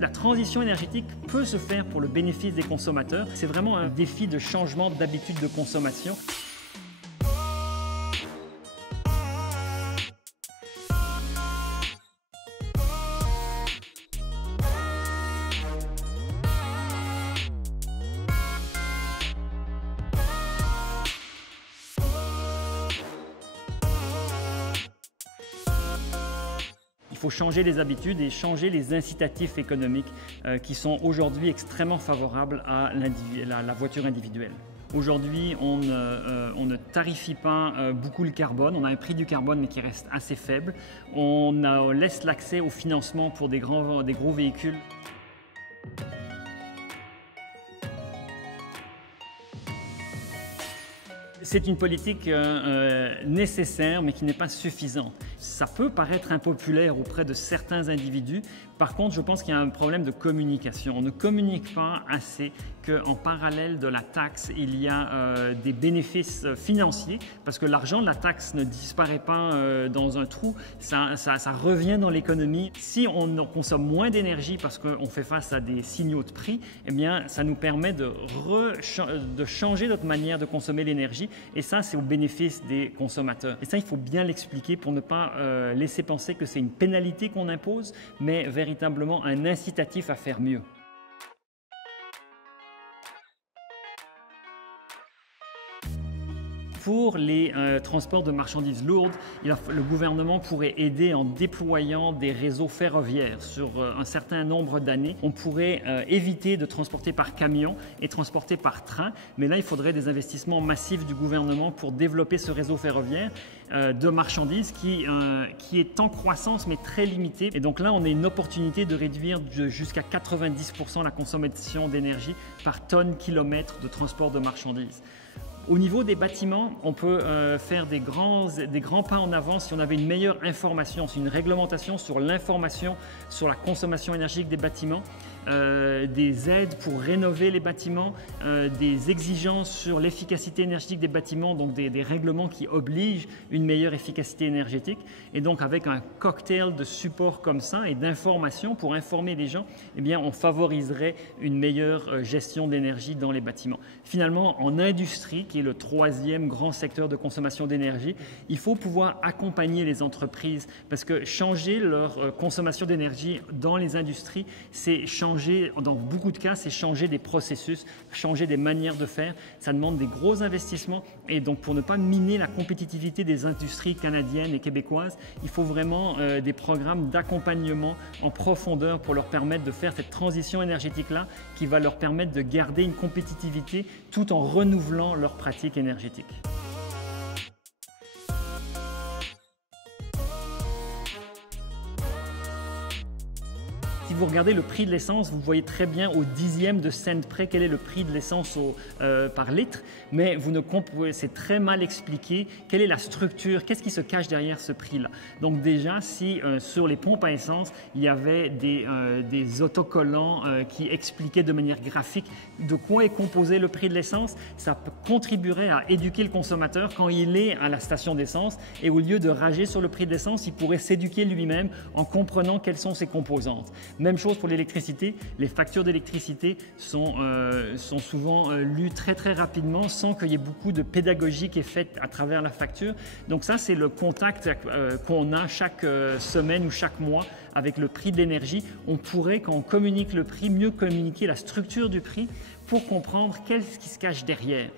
La transition énergétique peut se faire pour le bénéfice des consommateurs. C'est vraiment un défi de changement d'habitude de consommation. Il faut changer les habitudes et changer les incitatifs économiques qui sont aujourd'hui extrêmement favorables à la voiture individuelle. Aujourd'hui, on ne tarifie pas beaucoup le carbone, on a un prix du carbone mais qui reste assez faible. On laisse l'accès au financement pour des gros véhicules. C'est une politique nécessaire mais qui n'est pas suffisante. Ça peut paraître impopulaire auprès de certains individus. Par contre, je pense qu'il y a un problème de communication. On ne communique pas assez qu'en parallèle de la taxe, il y a des bénéfices financiers parce que l'argent de la taxe ne disparaît pas dans un trou, ça revient dans l'économie. Si on consomme moins d'énergie parce qu'on fait face à des signaux de prix, eh bien, ça nous permet de changer notre manière de consommer l'énergie et ça, c'est au bénéfice des consommateurs. Et ça, il faut bien l'expliquer pour ne pas laisser penser que c'est une pénalité qu'on impose, mais véritablement un incitatif à faire mieux. Pour les transports de marchandises lourdes, le gouvernement pourrait aider en déployant des réseaux ferroviaires sur un certain nombre d'années. On pourrait éviter de transporter par camion et transporter par train, mais là il faudrait des investissements massifs du gouvernement pour développer ce réseau ferroviaire de marchandises qui est en croissance mais très limité. Et donc là on a une opportunité de réduire jusqu'à 90% la consommation d'énergie par tonne-kilomètre de transport de marchandises. Au niveau des bâtiments, on peut faire des grands pas en avant si on avait une meilleure information, une réglementation sur l'information sur la consommation énergétique des bâtiments, des aides pour rénover les bâtiments, des exigences sur l'efficacité énergétique des bâtiments, donc des règlements qui obligent une meilleure efficacité énergétique. Et donc avec un cocktail de supports comme ça et d'informations pour informer les gens, eh bien, on favoriserait une meilleure gestion d'énergie dans les bâtiments. Finalement, en industrie, qui est le troisième grand secteur de consommation d'énergie, il faut pouvoir accompagner les entreprises parce que changer leur consommation d'énergie dans les industries, c'est changer, dans beaucoup de cas, c'est changer des processus, changer des manières de faire. Ça demande des gros investissements et donc pour ne pas miner la compétitivité des industries canadiennes et québécoises, il faut vraiment des programmes d'accompagnement en profondeur pour leur permettre de faire cette transition énergétique-là qui va leur permettre de garder une compétitivité tout en renouvelant leurs pratiques énergétiques. Si vous regardez le prix de l'essence, vous voyez très bien au dixième de cent près quel est le prix de l'essence par litre, mais c'est très mal expliqué quelle est la structure, qu'est-ce qui se cache derrière ce prix-là. Donc déjà, si sur les pompes à essence, il y avait des autocollants qui expliquaient de manière graphique de quoi est composé le prix de l'essence, ça contribuerait à éduquer le consommateur quand il est à la station d'essence et au lieu de rager sur le prix de l'essence, il pourrait s'éduquer lui-même en comprenant quelles sont ses composantes. Même chose pour l'électricité, les factures d'électricité sont souvent lues très rapidement sans qu'il y ait beaucoup de pédagogie qui est faite à travers la facture. Donc ça, c'est le contact qu'on a chaque semaine ou chaque mois avec le prix de l'énergie. On pourrait, quand on communique le prix, mieux communiquer la structure du prix pour comprendre qu'est-ce qui se cache derrière.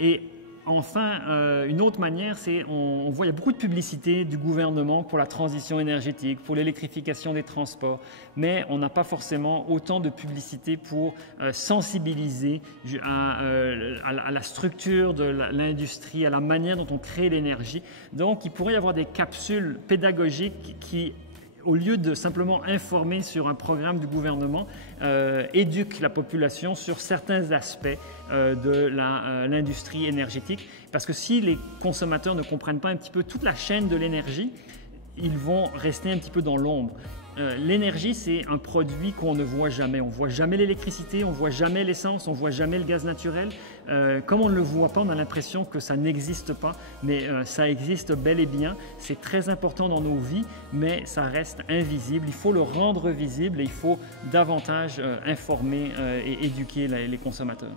Et enfin, une autre manière, c'est on voit il y a beaucoup de publicité du gouvernement pour la transition énergétique, pour l'électrification des transports, mais on n'a pas forcément autant de publicité pour sensibiliser à la structure de l'industrie, à la manière dont on crée l'énergie. Donc, il pourrait y avoir des capsules pédagogiques qui, au lieu de simplement informer sur un programme du gouvernement, éduque la population sur certains aspects de l'industrie énergétique. Parce que si les consommateurs ne comprennent pas un petit peu toute la chaîne de l'énergie, ils vont rester un petit peu dans l'ombre. l'énergie, c'est un produit qu'on ne voit jamais. On ne voit jamais l'électricité, on ne voit jamais l'essence, on ne voit jamais le gaz naturel. Comme on ne le voit pas, on a l'impression que ça n'existe pas, mais ça existe bel et bien. C'est très important dans nos vies, mais ça reste invisible. Il faut le rendre visible et il faut davantage informer et éduquer les consommateurs.